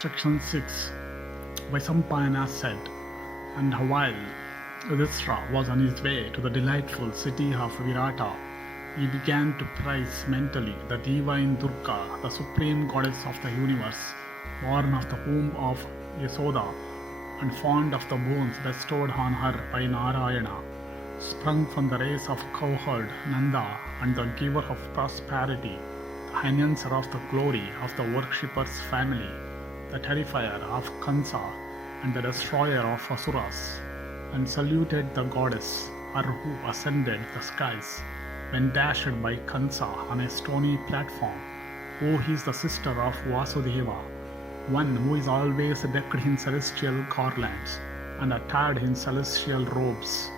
Section 6. Vaisampayana said, and while Yudhishthira was on his way to the delightful city of Virata, he began to praise mentally the Divine Durga, the supreme goddess of the universe, born of the womb of Yasoda and fond of the boons bestowed on her by Narayana, sprung from the race of cowhered Nanda and the giver of prosperity, the enhancer of the glory of the worshipper's family, the terrifier of Kansa and the destroyer of Asuras, and saluted the goddess, her who ascended the skies when dashed by Kansa on a stony platform, who is the sister of Vasudeva, one who is always decked in celestial garlands and attired in celestial robes,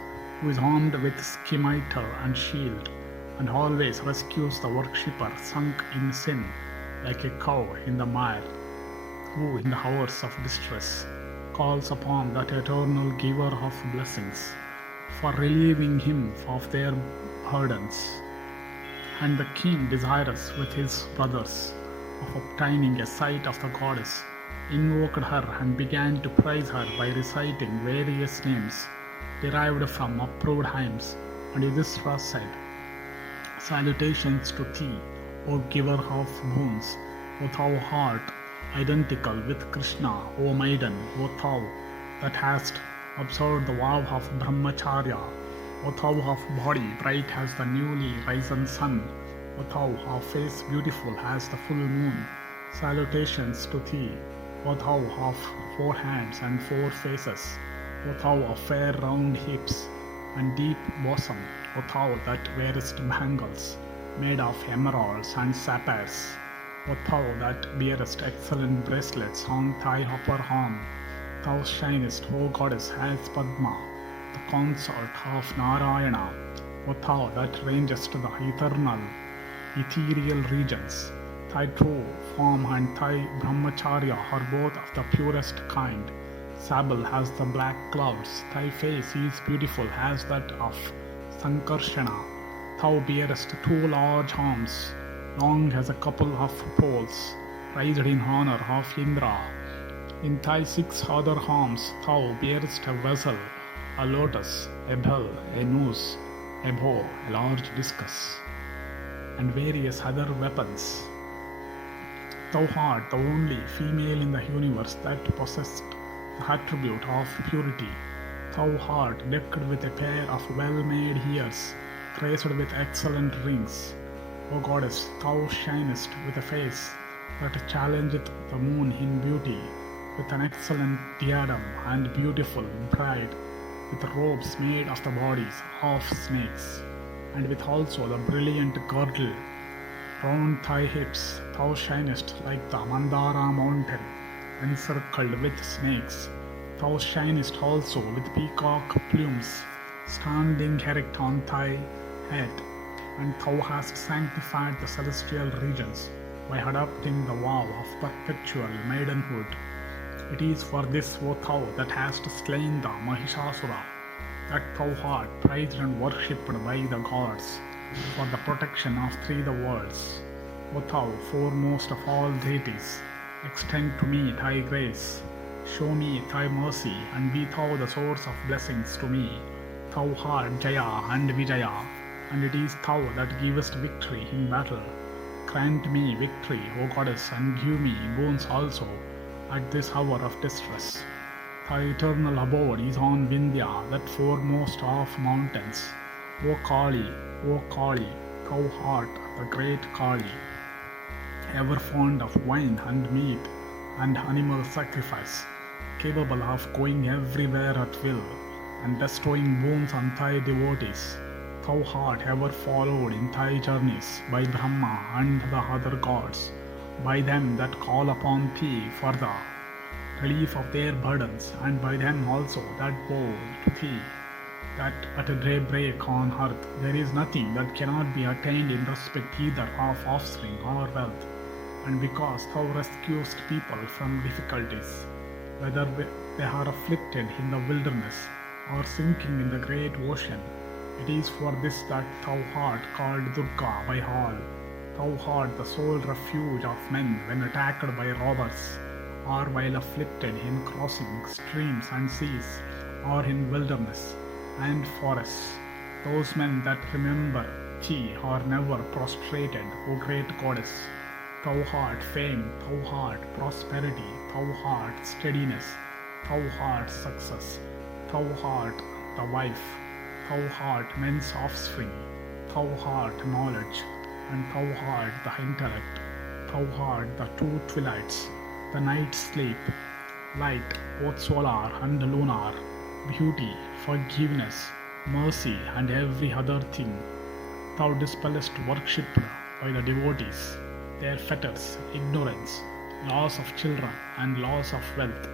who is armed with scimitar and shield, and always rescues the worshipper sunk in sin like a cow in the mire, who in the hours of distress calls upon that eternal giver of blessings for relieving him of their burdens. And the king, desirous with his brothers of obtaining a sight of the goddess, invoked her and began to praise her by reciting various names derived from approved hymns. And Yudhishthira said, Salutations to thee, O giver of boons, O thou art identical with Krishna, O maiden, O thou that hast observed the vow of Brahmacharya, O thou of body bright as the newly risen sun, O thou of face beautiful as the full moon. Salutations to thee, O thou of 4 hands and 4 faces, O thou of fair round hips and deep bosom, O thou that wearest bangles made of emeralds and sapphires, O thou that bearest excellent bracelets on thy upper arm, thou shinest, O goddess, as Padma, the consort of Narayana, O thou that rangest the eternal, ethereal regions. Thy true form and thy brahmacharya are both of the purest kind. Sable as the black clouds, thy face is beautiful as that of Sankarshana. Thou bearest 2 large arms, long as a couple of poles, raised in honor of Indra. In thy 6 other arms thou bearest a vessel, a lotus, a bell, a noose, a bow, a large discus, and various other weapons. Thou art the only female in the universe that possessed the attribute of purity. Thou art decked with a pair of well-made ears, graced with excellent rings. O goddess, thou shinest with a face that challengeth the moon in beauty, with an excellent diadem and beautiful bride, with robes made of the bodies of snakes, and with also the brilliant girdle. Round thy hips thou shinest like the Mandara mountain, encircled with snakes. Thou shinest also with peacock plumes, standing erect on thy head, and thou hast sanctified the celestial regions by adopting the vow of perpetual maidenhood. It is for this, O thou that hast slain the Mahishasura, that thou art praised and worshipped by the gods for the protection of 3 the worlds. O thou foremost of all deities, extend to me thy grace, show me thy mercy, and be thou the source of blessings to me. Thou art Jaya and Vijaya, and it is thou that givest victory in battle. Grant me victory, O goddess, and give me boons also at this hour of distress. Thy eternal abode is on Vindhya, that foremost of mountains. O Kali, thou art the great Kali, ever fond of wine and meat and animal sacrifice, capable of going everywhere at will and bestowing boons on thy devotees. Thou art ever followed in thy journeys by Brahma and the other gods, by them that call upon thee for the relief of their burdens, and by them also that bow to thee, that at a daybreak on earth there is nothing that cannot be attained in respect either of offspring or wealth. And because thou rescuest people from difficulties, whether they are afflicted in the wilderness or sinking in the great ocean, it is for this that thou art called Durga by all. Thou art the sole refuge of men when attacked by robbers, or while afflicted in crossing streams and seas, or in wilderness and forests. Those men that remember thee are never prostrated, O great goddess. Thou art fame, thou art prosperity, thou art steadiness, thou art success, thou art the wife, thou art men's offspring, thou art knowledge, and thou art the intellect, thou art the two twilights, the night sleep, light, both solar and lunar, beauty, forgiveness, mercy, and every other thing. Thou dispellest worshipped by the devotees, their fetters, ignorance, loss of children and loss of wealth,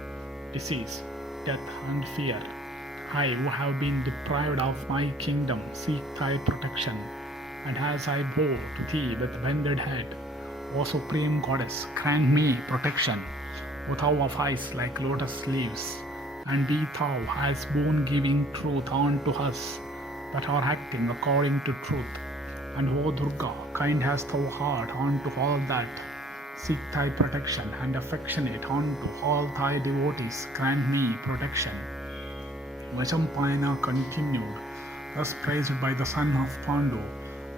disease, death and fear. I who have been deprived of my kingdom seek thy protection, and as I bow to thee with bended head, O Supreme Goddess, grant me protection. O thou of eyes like lotus leaves, and be thou as boon-giving truth unto us that are acting according to truth. And O Durga, kind as thou art unto all that seek thy protection, and affectionate unto all thy devotees, grant me protection. Vaisampayana continued, thus praised by the son of Pandu.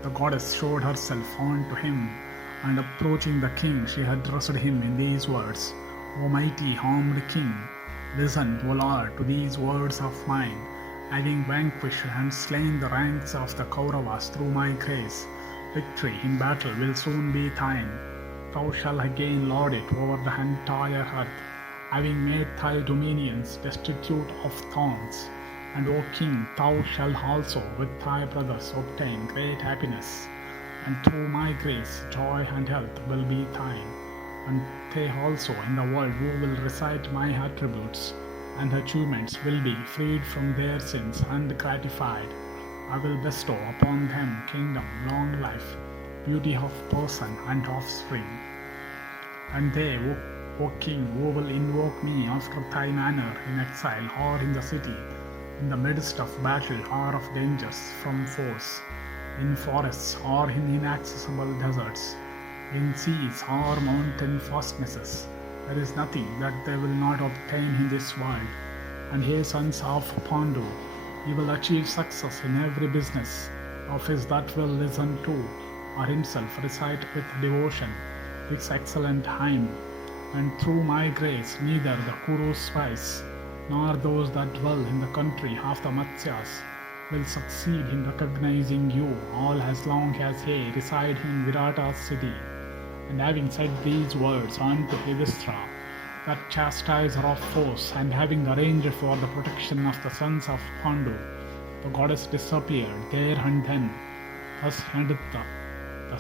The goddess showed herself unto him, and approaching the king, she addressed him in these words: O mighty armed king, listen, O Lord, to these words of mine. Having vanquished and slain the ranks of the Kauravas through my grace, victory in battle will soon be thine. Thou shalt again lord it over the entire earth, having made thy dominions destitute of thorns. And O king, thou shalt also with thy brothers obtain great happiness, and through my grace joy and health will be thine. And they also in the world who will recite my attributes and achievements will be freed from their sins and gratified. I will bestow upon them kingdom, long life, beauty of person and offspring. And they, O king, who will invoke me after thy manner in exile or in the city, in the midst of battle or of dangers from foes, in forests or in inaccessible deserts, in seas or mountain fastnesses, there is nothing that they will not obtain in this world. And ye sons of Pandu, he will achieve success in every business of his that will listen to or himself recite with devotion this excellent hymn. And through my grace neither the Kurus spies nor those that dwell in the country of the Matsyas will succeed in recognizing you, all as long as ye reside in Virata's city. And having said these words unto Yudhishthira, that chastiser of foes, and having arranged for the protection of the sons of Pandu, the goddess disappeared there and then. Thus ended the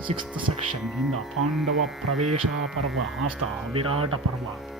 sixth section in the Pandava-Pravesa Parva of the Virata Parva.